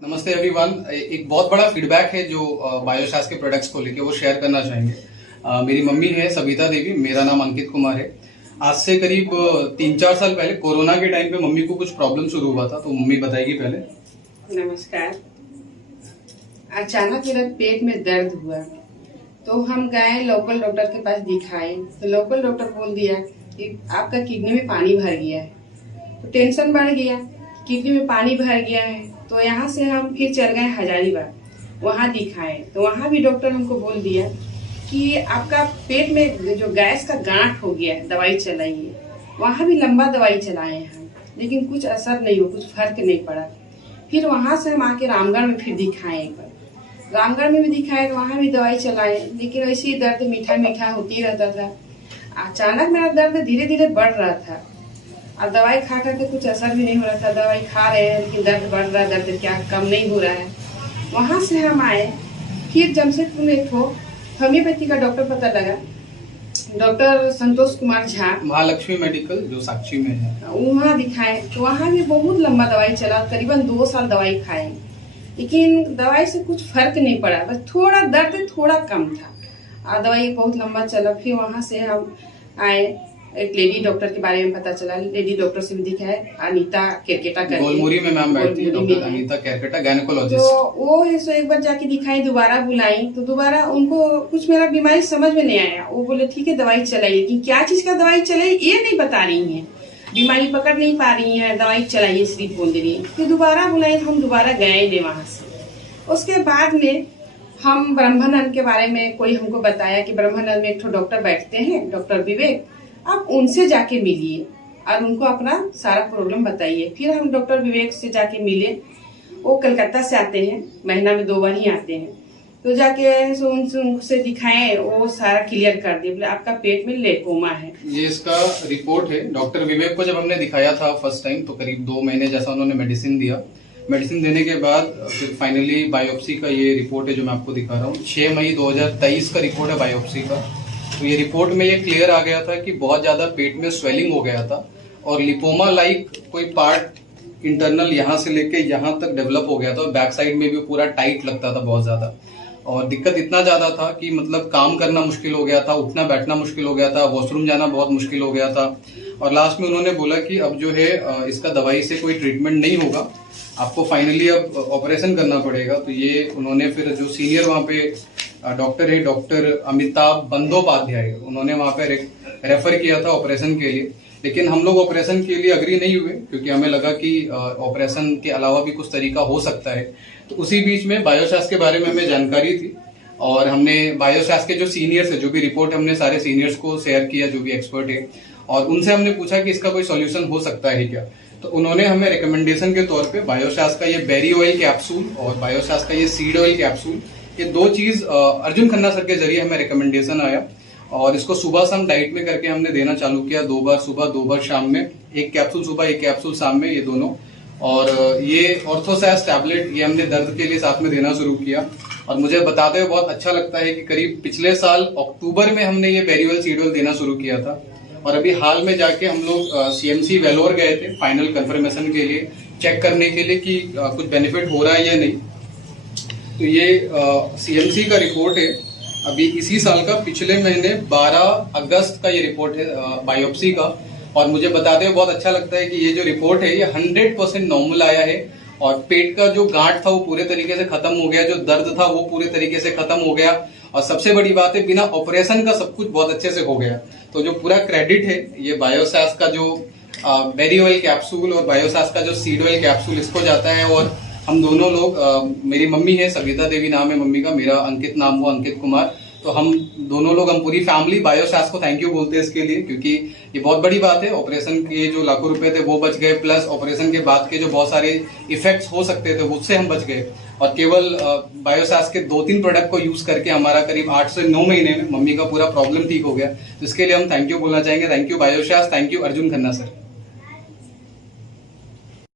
नमस्ते एवरीवन। एक बहुत बड़ा फीडबैक है जो बायोशास के प्रोडक्ट्स को लेके वो शेयर करना चाहेंगे। मेरी मम्मी है सविता देवी, मेरा नाम अंकित कुमार है। आज से करीब 3-4 साल पहले कोरोना के टाइम पे मम्मी को कुछ प्रॉब्लम शुरू हुआ था, तो मम्मी बताएगी पहले। नमस्कार। अचानक मेरा पेट में दर्द हुआ तो हम गए लोकल डॉक्टर के पास दिखाए, तो लोकल डॉक्टर बोल दिया कि आपका किडनी में पानी भर गया है। तो टेंशन बढ़ गया, किडनी में पानी भर गया है। तो यहाँ से हम फिर चल गए हजारीबाग, वहाँ दिखाए। तो वहाँ भी डॉक्टर हमको बोल दिया कि आपका पेट में जो गैस का गांठ हो गया है, दवाई चलाइए। वहाँ भी लंबा दवाई चलाए हम, लेकिन कुछ असर नहीं हुआ, कुछ फर्क नहीं पड़ा। फिर वहाँ से हम आके रामगढ़ में फिर दिखाए एक बार। रामगढ़ में भी दिखाए तो वहाँ भी दवाई चलाए, लेकिन वैसे ही दर्द मीठा मीठा होती रहता था। अचानक मेरा दर्द धीरे धीरे बढ़ रहा था और दवाई खा करके कुछ असर भी नहीं हो रहा था। दवाई खा रहे हैं लेकिन दर्द बढ़ रहा है, दर्द क्या कम नहीं हो रहा है। वहाँ से हम आए, फिर जमशेदपुर में एक होम्योपैथी का डॉक्टर पता लगा, डॉक्टर संतोष कुमार झा, महालक्ष्मी मेडिकल जो साक्षी में है, वहाँ दिखाए। तो वहाँ भी बहुत लंबा दवाई चला, करीबन 2 साल दवाई खाए, लेकिन दवाई से कुछ फर्क नहीं पड़ा, बस थोड़ा दर्द थोड़ा कम था और दवाई बहुत लंबा चला। फिर वहाँ से हम आए, एक लेडी डॉक्टर के बारे में पता चला, लेडी डॉक्टर से भी दिखाए, अनीता केरकेटा करके, गोलमुरी में मैम बैठती है डॉक्टर अनीता केरकेटा, गायनेकोलॉजिस्ट। तो वो है, सो एक बार जाके दिखाई, दोबारा बुलाई तो दोबारा उनको कुछ मेरा बीमारी समझ में नहीं आया। वो बोले ठीक है दवाई चलाइए, लेकिन क्या चीज का दवाई चलाइए ये नहीं बता रही है, बीमारी पकड़ नहीं पा रही है, दवाई चलाइए सिर्फ बोल दे रही है। फिर दोबारा बुलाई, हम दोबारा गए नहीं वहां से। उसके बाद में हम ब्रह्मानंद के बारे में कोई हमको बताया कि ब्रह्मानंद में एक डॉक्टर बैठते हैं, डॉक्टर विवेक, आप उनसे जाके मिलिए और उनको अपना सारा प्रॉब्लम बताइए। फिर हम डॉक्टर विवेक से जाके मिले। वो कलकत्ता से आते हैं, महीना में 2 बार ही आते हैं। तो जाके उनसे दिखाएं, वो सारा क्लियर कर दिए, बोले आपका पेट में लेकोमा है। ये इसका रिपोर्ट है। डॉक्टर विवेक को जब हमने दिखाया था फर्स्ट टाइम, तो करीब 2 महीने जैसा उन्होंने मेडिसिन दिया। मेडिसिन देने के बाद फिर फाइनली बायोप्सी का ये रिपोर्ट है जो मैं आपको दिखा रहा हूँ। 6 मई 2023 का रिपोर्ट है बायोप्सी का। तो ये रिपोर्ट में ये क्लियर आ गया था कि बहुत ज्यादा पेट में स्वेलिंग हो गया था और लिपोमा लाइक कोई पार्ट इंटरनल यहाँ से लेके यहाँ तक डेवलप हो गया था। बैक साइड में भी पूरा टाइट लगता था बहुत ज्यादा, और दिक्कत इतना ज्यादा था कि मतलब काम करना मुश्किल हो गया था, उठना बैठना मुश्किल हो गया था, वॉशरूम जाना बहुत मुश्किल हो गया था। और लास्ट में उन्होंने बोला कि अब जो है इसका दवाई से कोई ट्रीटमेंट नहीं होगा, आपको फाइनली अब ऑपरेशन करना पड़ेगा। तो ये उन्होंने फिर जो सीनियर वहाँ पे डॉक्टर है, डॉक्टर अमिताभ बंदोपाध्याय, उन्होंने वहाँ पे रेफर किया था ऑपरेशन के लिए। लेकिन हम लोग ऑपरेशन के लिए अग्री नहीं हुए, क्योंकि हमें लगा कि ऑपरेशन के अलावा भी कुछ तरीका हो सकता है। तो उसी बीच में बायोशास के बारे में हमें जानकारी थी और हमने बायोशास के जो सीनियर्स है, जो भी रिपोर्ट हमने सारे सीनियर्स को शेयर किया, जो भी एक्सपर्ट है, और उनसे हमने पूछा कि इसका कोई सॉल्यूशन हो सकता है क्या। तो उन्होंने हमें रिकमेंडेशन के तौर पे बायोशास का ये बेरी ऑयल कैप्सूल और बायोशास का ये सीड ऑयल कैप्सूल, ये 2 चीज अर्जुन खन्ना सर के जरिए हमें रिकमेंडेशन आया और इसको सुबह शाम डाइट में करके हमने देना चालू किया। 2 बार सुबह 2 बार शाम में, 1 कैप्सूल सुबह 1 कैप्सूल शाम में, ये दोनों। और ये ऑर्थोसैस टैबलेट ये हमने दर्द के लिए साथ में देना शुरू किया। और मुझे बताते हुए बहुत अच्छा लगता है कि करीब पिछले साल अक्टूबर में हमने ये बेरी ऑयल सीड ऑयल देना शुरू किया था और अभी हाल में जाके हम लोग सीएमसी वेलोर गए थे फाइनल कंफर्मेशन के लिए, चेक करने के लिए कि कुछ बेनिफिट हो रहा है या नहीं। तो ये सीएमसी का रिपोर्ट है अभी इसी साल का, पिछले महीने 12 अगस्त का ये रिपोर्ट है बायोप्सी का। और मुझे बताते हुए बहुत अच्छा लगता है कि ये जो रिपोर्ट है ये 100% नॉर्मल आया है और पेट का जो गांठ था वो पूरे तरीके से खत्म हो गया, जो दर्द था वो पूरे तरीके से खत्म हो गया और सबसे बड़ी बात है बिना ऑपरेशन का सब कुछ बहुत अच्छे से हो गया। तो जो पूरा क्रेडिट है ये बायोसास का जो बेरी ऑयल कैप्सूल और बायोसास का जो सीड ऑयल कैप्सूल, इसको जाता है। और हम दोनों लोग, मेरी मम्मी है सविता देवी नाम है मम्मी का, मेरा अंकित नाम हुआ अंकित कुमार, तो हम दोनों लोग, हम पूरी फैमिली बायोशास को थैंक यू बोलते हैं इसके लिए, क्योंकि ये बहुत बड़ी बात है। ऑपरेशन के जो लाखों रुपए थे वो बच गए, प्लस ऑपरेशन के बाद के जो बहुत सारे इफेक्ट्स हो सकते थे उससे हम बच गए। और केवल बायोशास के 2-3 प्रोडक्ट को यूज करके हमारा करीब 8 से 9 महीने में मम्मी का पूरा प्रॉब्लम ठीक हो गया। तो इसके लिए हम थैंक यू बोलना चाहेंगे। थैंक यू बायोशास, thank you Arjun Khanna sir.